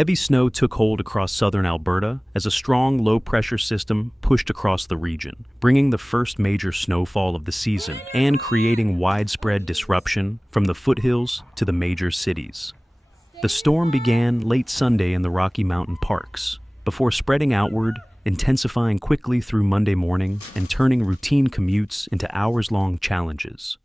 Heavy snow took hold across southern Alberta as a strong low-pressure system pushed across the region, bringing the first major snowfall of the season and creating widespread disruption from the foothills to the major cities. The storm began late Sunday in the Rocky Mountain parks, before spreading outward, intensifying quickly through Monday morning and turning routine commutes into hours-long challenges.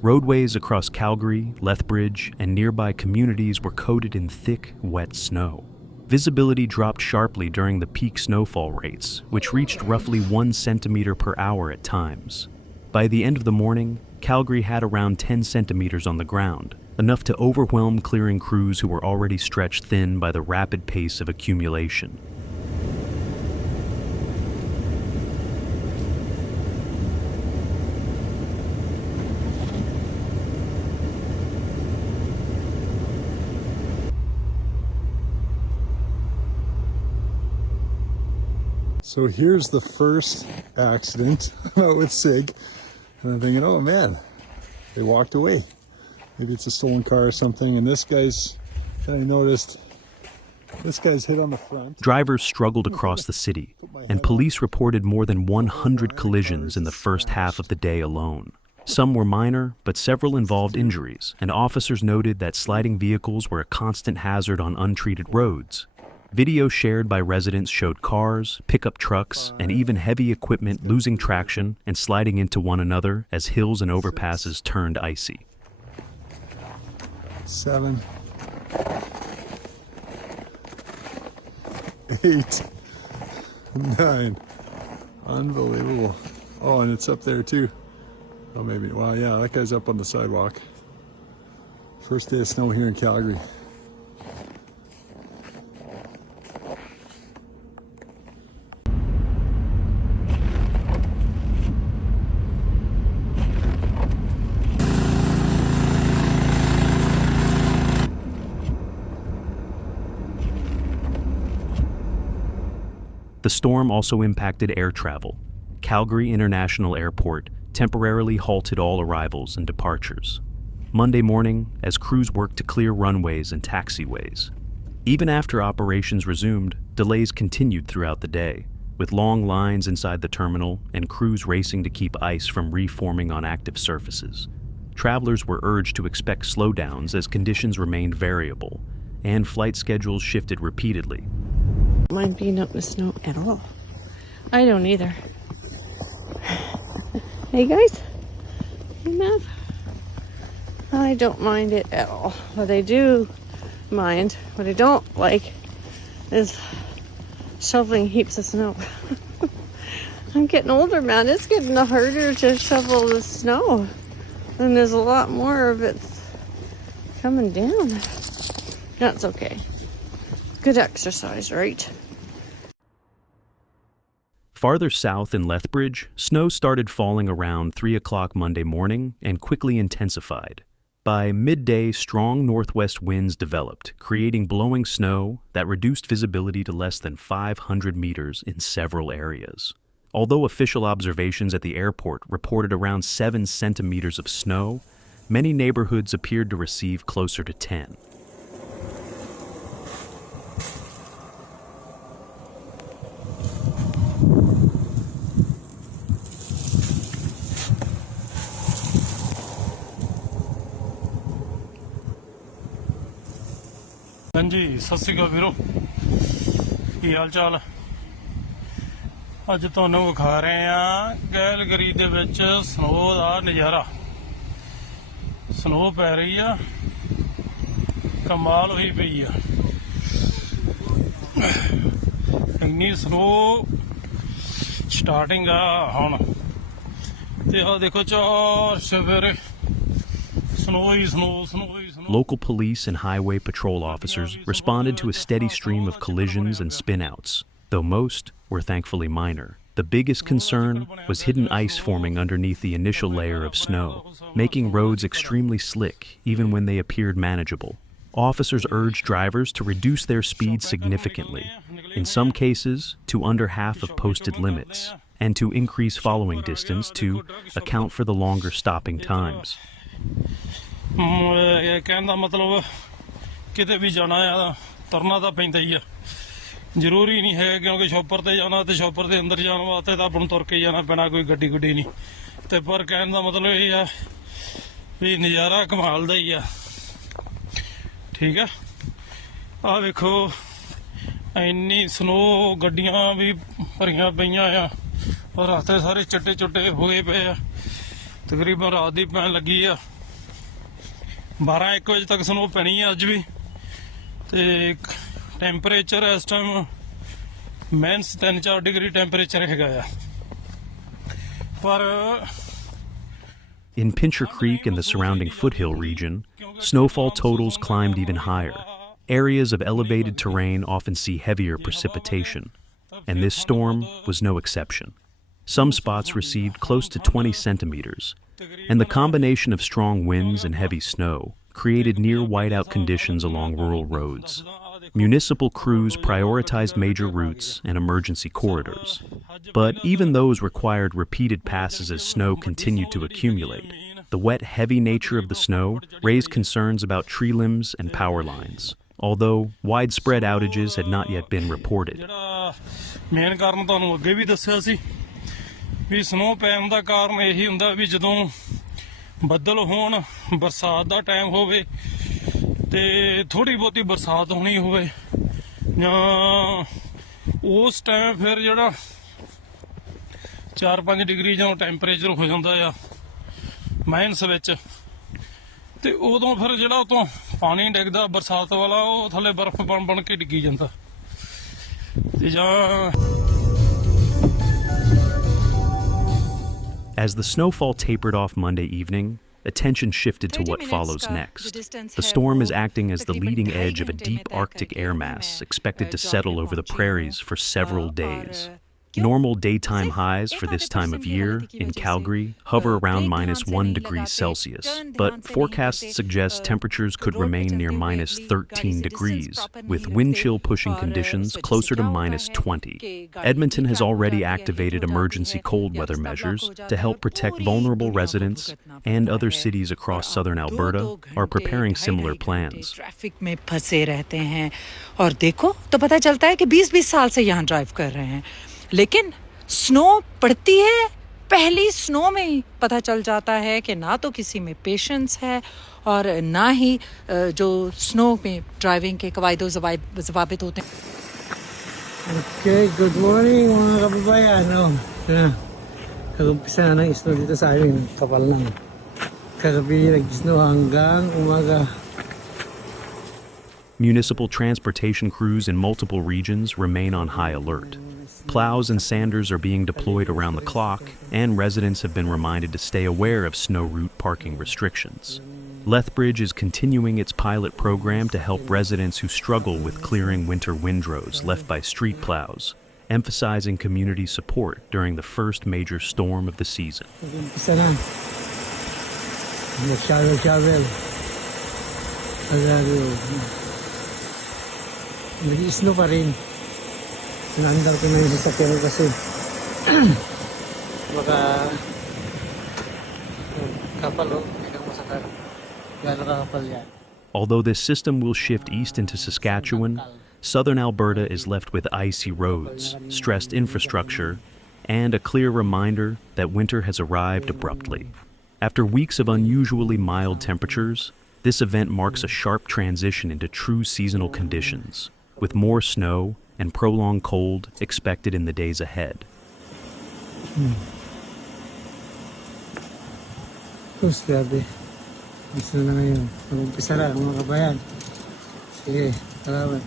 Roadways across Calgary, Lethbridge, and nearby communities were coated in thick, wet snow. Visibility dropped sharply during the peak snowfall rates, which reached roughly 1 centimeter per hour at times. By the end of the morning, Calgary had around 10 centimeters on the ground, enough to overwhelm clearing crews who were already stretched thin by the rapid pace of accumulation. So here's the first accident out with Sig, and I'm thinking, oh man, they walked away. Maybe it's a stolen car or something, and this guy's, I noticed, this guy's hit on the front. Drivers struggled across the city, and police reported more than 100 collisions in the first half of the day alone. Some were minor, but several involved injuries, and officers noted that sliding vehicles were a constant hazard on untreated roads. Video shared by residents showed cars, pickup trucks, and even heavy equipment losing traction and sliding into one another as hills and overpasses turned icy. 7, 8, 9. Unbelievable. Oh, and it's up there too. Oh, maybe. Wow, yeah, that guy's up on the sidewalk. First day of snow here in Calgary. The storm also impacted air travel. Calgary International Airport temporarily halted all arrivals and departures Monday morning as crews worked to clear runways and taxiways. Even after operations resumed, delays continued throughout the day, with long lines inside the terminal and crews racing to keep ice from reforming on active surfaces. Travelers were urged to expect slowdowns as conditions remained variable, and flight schedules shifted repeatedly. Mind being out in the snow at all. I don't either. Hey guys, hey Mav. I don't mind it at all. What I do mind, what I don't like, is shoveling heaps of snow. I'm getting older, man. It's getting harder to shovel the snow, and there's a lot more of it coming down. That's okay. Good exercise, right? Farther south in Lethbridge, snow started falling around 3 o'clock Monday morning and quickly intensified. By midday, strong northwest winds developed, creating blowing snow that reduced visibility to less than 500 meters in several areas. Although official observations at the airport reported around 7 centimeters of snow, many neighborhoods appeared to receive closer to 10. ਹਾਂਜੀ ਸਤਿ ਸ਼੍ਰੀ ਅਕਾਲ ਵੀਰੋ ਕੀ ਹਾਲ ਚਾਲ ਅੱਜ ਤੁਹਾਨੂੰ ਵਿਖਾ ਰਹੇ ਆ Calgary ਦੇ ਵਿੱਚ ਸਨੋ ਦਾ ਨਜ਼ਾਰਾ ਸਨੋ ਪੈ ਰਹੀ ਆ ਕਮਾਲ ਹੋਈ ਪਈ ਆ ਇੰਨੀ ਸਨੋ ਸਟਾਰਟਿੰਗ ਆ ਹੁਣ ਤੇ ਆ ਦੇਖੋ ਚਾਰ ਸਵੇਰੇ Local police and highway patrol officers responded to a steady stream of collisions and spinouts, though most were thankfully minor. The biggest concern was hidden ice forming underneath the initial layer of snow, making roads extremely slick even when they appeared manageable. Officers urged drivers to reduce their speed significantly, in some cases to under half of posted limits, and to increase following distance to account for the longer stopping times. ਜ਼ਰੂਰੀ ਨਹੀਂ ਹੈ ਕਿਉਂਕਿ ਸ਼ੌਪਰ ਤੇ ਜਾਣਾ ਤੇ ਸ਼ੌਪਰ ਦੇ ਅੰਦਰ ਜਾਣ ਵਾਸਤੇ ਤਾਂ ਆਪਾਂ ਨੂੰ ਤੁਰ ਕੇ ਜਾਣਾ ਪੈਣਾ ਕੋਈ ਗੱਡੀ ਗੁੱਡੀ ਨਹੀਂ ਤੇ ਪਰ ਕਹਿਣ ਦਾ ਮਤਲਬ ਇਹ ਆ ਵੀ ਨਜ਼ਾਰਾ ਕਮਾਲ ਦਾ ਹੀ ਆ ਠੀਕ ਆ ਆਹ ਵੇਖੋ ਇੰਨੀ ਸਨੋ ਗੱਡੀਆਂ ਵੀ ਭਰੀਆਂ ਪਈਆਂ ਆ ਔਰ ਰਸਤੇ ਸਾਰੇ ਚਿੱਟੇ ਚੁੱਟੇ ਹੋਏ ਪਏ ਆ ਤਕਰੀਬਨ ਰਾਤ ਦੀ ਪੈਣ ਲੱਗੀ ਆ 12-1 ਵਜੇ ਤੱਕ ਸਨੋ ਪੈਣੀ ਆ ਅੱਜ ਵੀ ਤੇ ਟੈਂਪਰੇਚਰ ਇਸ ਟਾਈਮ ਮੈਨਸ 3-4 ਡਿਗਰੀ ਟੈਂਪਰੇਚਰ ਹੈਗਾ ਆ ਪਰ In Pincher Creek and the surrounding foothill region, snowfall totals climbed even higher. Areas of elevated terrain often see heavier precipitation, and this storm was no exception. Some spots received close to 20 centimeters, and the combination of strong winds and heavy snow created near whiteout conditions along rural roads. Municipal crews prioritized major routes and emergency corridors, but even those required repeated passes as snow continued to accumulate. The wet, heavy nature of the snow raised concerns about tree limbs and power lines, although widespread outages had not yet been reported. Main ਕਾਰਨ ਤੁਹਾਨੂੰ ਅੱਗੇ ਵੀ ਦੱਸਿਆ ਸੀ ਵੀ snow ਪੈਣ ਦਾ ਕਾਰਨ ਇਹੀ ਹੁੰਦਾ ਵੀ ਜਦੋਂ ਬੱਦਲ ਹੋਣ ਬਰਸਾਤ ਦਾ ਟਾਈਮ ਹੋਵੇ ਤੇ ਥੋੜੀ ਬਹੁਤੀ ਬਰਸਾਤ ਹੋਣੀ ਹੋਵੇ ਜਾਂ ਉਸ ਟਾਈਮ ਫਿਰ ਜਿਹੜਾ 4-5 ਡਿਗਰੀ ਜਾਂ ਟੈਂਪਰੇਚਰ ਹੋ ਜਾਂਦਾ ਆ ਮਾਈਨਸ ਵਿੱਚ ਤੇ ਉਦੋਂ ਫਿਰ ਜਿਹੜਾ ਉਤੋਂ ਪਾਣੀ ਡਿੱਗਦਾ ਬਰਸਾਤ ਵਾਲਾ ਉਹ ਥੱਲੇ ਬਰਫ਼ ਬਣ ਕੇ ਡਿੱਗੀ ਜਾਂਦਾ ਤੇ ਜਾਂ As the snowfall tapered off Monday evening, attention shifted to what follows next. The storm is acting as the leading edge of a deep Arctic air mass expected to settle over the prairies for several days. Normal daytime highs for this time of year in Calgary hover around -1 degree Celsius, but forecasts suggest temperatures could remain near -13 degrees, with wind chill pushing conditions closer to -20. Edmonton has already activated emergency cold weather measures to help protect vulnerable residents, and other cities across southern Alberta are preparing similar plans. Traffic में फंसे रहते हैं और देखो तो पता चलता है कि 20-20 साल से यहाँ ड्राइव कर रहे हैं लेकिन स्नो पड़ती है पहली स्नो में ही पता चल जाता है कि ना तो किसी में पेशेंस है और ना ही जो स्नो में ड्राइविंग के कवायद ज़वाबित होते हैं. Okay, good morning mga kababayan. Kag-umpisa na ng snow dito sa amin. Kapal lang. Kagabi nag-snow hanggang umaga. Municipal transportation crews in multiple regions remain on high alert. Plows and sanders are being deployed around the clock, and residents have been reminded to stay aware of snow route parking restrictions. Lethbridge is continuing its pilot program to help residents who struggle with clearing winter windrows left by street plows, emphasizing community support during the first major storm of the season. Kag-umpisa na. Shovel. Agado. Nag-snow pa rin. Sinandal ko na yung sasakyan kasi baka kapal hindi mo sakar. Gano'n kakapal yan. Although this system will shift east into Saskatchewan, southern Alberta is left with icy roads, stressed infrastructure, and a clear reminder that winter has arrived abruptly. After weeks of unusually mild temperatures, this event marks a sharp transition into true seasonal conditions, with more snow and prolonged cold expected in the days ahead. Tapos grabe. Gusto na ngayon. Mag-umpisa na mga kabayan. Sige, salamat.